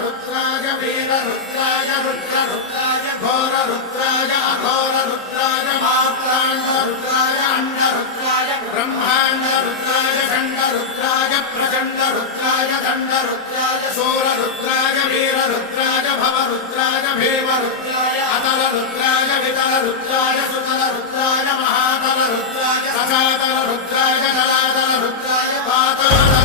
रुद्राय वीर रुद्राय रुद्र रुद्राय घोर रुद्राय अघोर रुद्राय मात्रांड रुद्राय अंड रुद्राय ब्रह्मांड रुद्राय खंड रुद्राय प्रचंड रुद्राय दंड रुद्राय सूर रुद्राय वीर रुद्राय भव रुद्राय भीम रुद्राय अतल रुद्राय वितल रुद्राय सुतल रुद्राय महातल रुद्राय रसातल रुद्राय जलातल रुद्राय पाताल